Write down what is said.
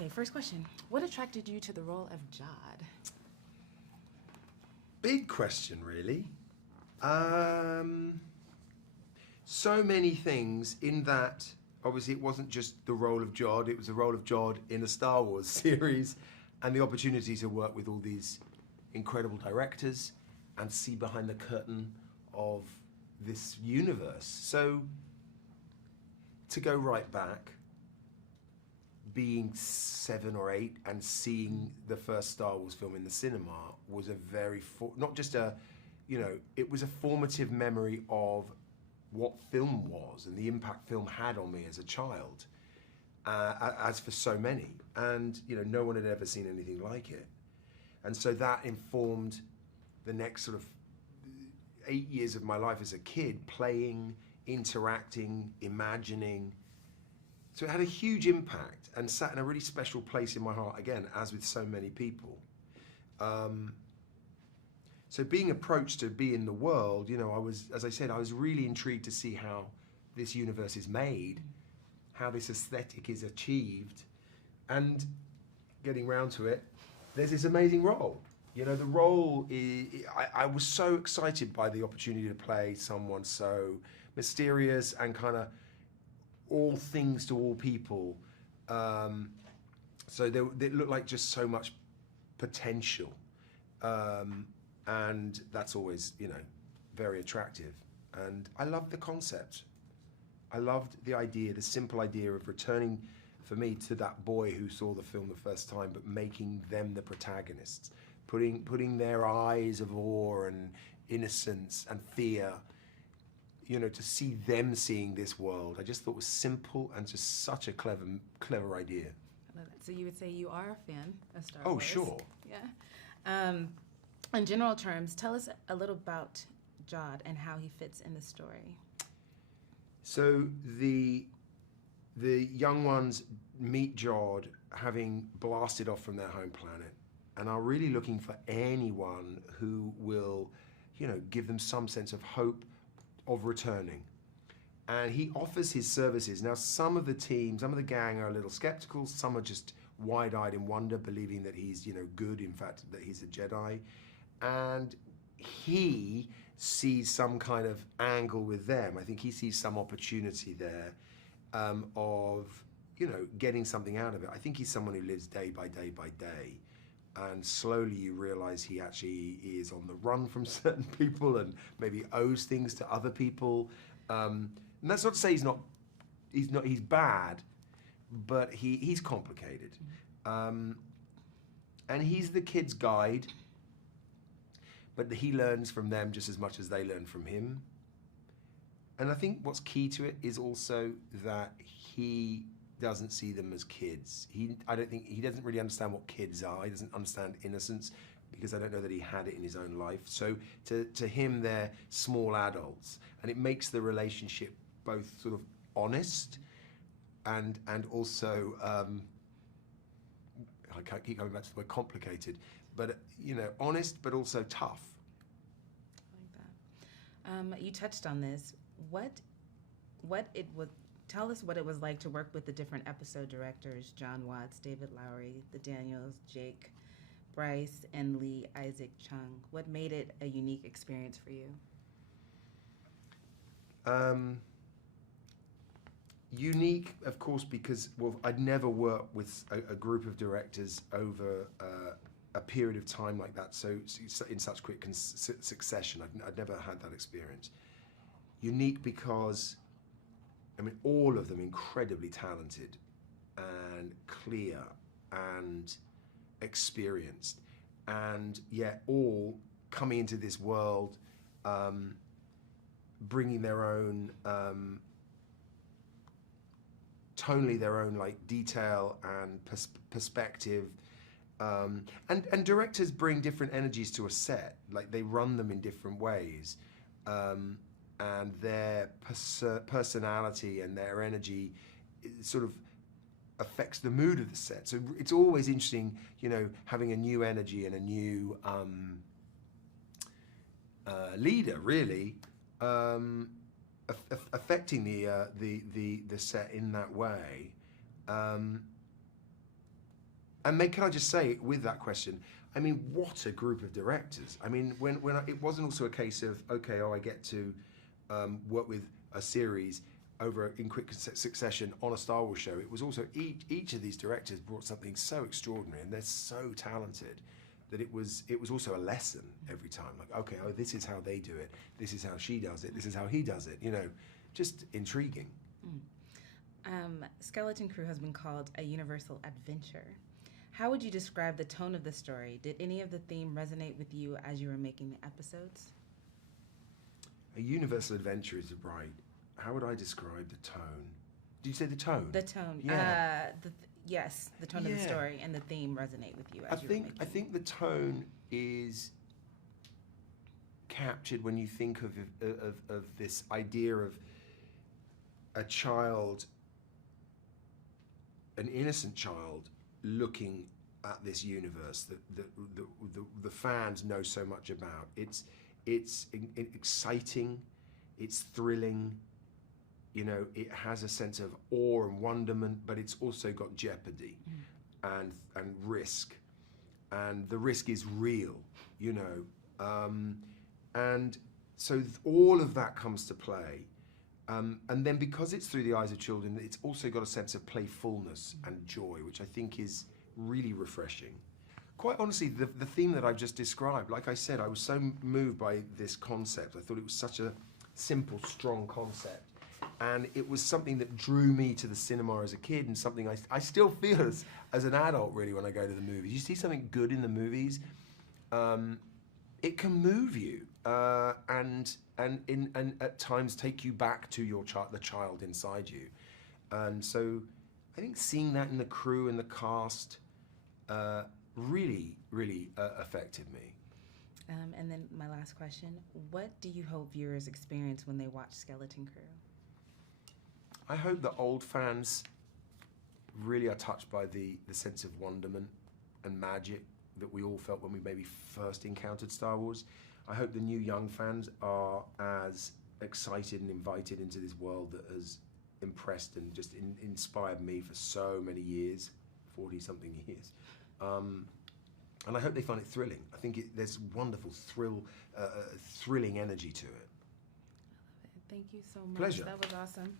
Okay, first question. What attracted you to the role of Jude? Big question, really. So many things in that, obviously it wasn't just the role of Jude, it was the role of Jude in a Star Wars series and the opportunity to work with all these incredible directors and see behind the curtain of this universe. So to go right back, being 7 or 8 and seeing the first Star Wars film in the cinema was a very, not just a, it was a formative memory of what film was and the impact film had on me as a child, as for so many. And, no one had ever seen anything like it. And so that informed the next sort of 8 years of my life as a kid, playing, interacting, imagining. So it had a huge impact and sat in a really special place in my heart, again, as with so many people. So being approached to be in the world, I was, as I said, I was really intrigued to see how this universe is made, how this aesthetic is achieved, and getting round to it, there's this amazing role. The role is, I was so excited by the opportunity to play someone so mysterious and kind of all things to all people. So it looked like just so much potential. And that's always, very attractive. And I loved the concept. I loved the idea, the simple idea of returning, for me, to that boy who saw the film the first time, but making them the protagonists, putting their eyes of awe and innocence and fear, to see them seeing this world, I just thought was simple and just such a clever idea. I love that. So you would say you are a fan of Star Wars? Oh, sure. Yeah. In general terms, tell us a little about Jude and how he fits in the story. So the young ones meet Jude having blasted off from their home planet and are really looking for anyone who will, give them some sense of hope of returning. And he offers his services. Now, some of the team, some of the gang are a little skeptical, some are just wide-eyed in wonder, believing that he's, good, in fact, that he's a Jedi. And he sees some kind of angle with them. I think he sees some opportunity there of, getting something out of it. I think he's someone who lives day by day by day. And slowly you realize he actually is on the run from certain people and maybe owes things to other people. And that's not to say he's bad, but he's complicated. And he's the kid's guide, but he learns from them just as much as they learn from him. And I think what's key to it is also that he doesn't see them as kids. I don't think he doesn't really understand what kids are. He doesn't understand innocence because I don't know that he had it in his own life. So to him, they're small adults, and it makes the relationship both sort of honest and also I can't keep coming back to the word complicated, but honest but also tough. I like that. You touched on this. Tell us what it was like to work with the different episode directors, John Watts, David Lowery, the Daniels, Jake, Bryce, and Lee Isaac Chung. What made it a unique experience for you? Unique, of course, because, I'd never worked with a group of directors over a period of time like that, so in such quick succession. I'd never had that experience. Unique because, all of them incredibly talented and clear and experienced, and yet all coming into this world, bringing their own, tonally their own detail and perspective. And directors bring different energies to a set, they run them in different ways. And their personality and their energy sort of affects the mood of the set. So it's always interesting, having a new energy and a new leader, really, affecting the set in that way. can I just say with that question, I mean, what a group of directors. I mean, it wasn't also a case of, okay, I get to work with a series in quick succession on a Star Wars show. It was also each of these directors brought something so extraordinary, and they're so talented that it was also a lesson every time. Like, okay, oh, this is how they do it. This is how she does it. This is how he does it. You know, just intriguing. Skeleton Crew has been called a universal adventure. How would you describe the tone of the story? Did any of the theme resonate with you as you were making the episodes? A universal adventure is right. How would I describe the tone? Did you say the tone? The tone. Yeah. Yes, the tone of the story and the theme resonate with you as you were making. I think the tone is captured when you think of this idea of a child, an innocent child, looking at this universe that the fans know so much about. It's exciting, it's thrilling. You know, it has a sense of awe and wonderment, but it's also got jeopardy and risk, and the risk is real. You know, and so all of that comes to play. And then because it's through the eyes of children, it's also got a sense of playfulness and joy, which I think is really refreshing. Quite honestly, the theme that I've just described, like I said, I was so moved by this concept. I thought it was such a simple, strong concept. And it was something that drew me to the cinema as a kid, and something I still feel as an adult, really, when I go to the movies. You see something good in the movies, it can move you, and at times take you back to the child inside you. And so I think seeing that in the crew and the cast really affected me. And then my last question, what do you hope viewers experience when they watch Skeleton Crew? I hope that old fans really are touched by the sense of wonderment and magic that we all felt when we maybe first encountered Star Wars. I hope the new young fans are as excited and invited into this world that has impressed and just inspired me for so many years, 40-something years. And I hope they find it thrilling. I think there's wonderful thrilling energy to it. Thank you so much. Pleasure. That was awesome.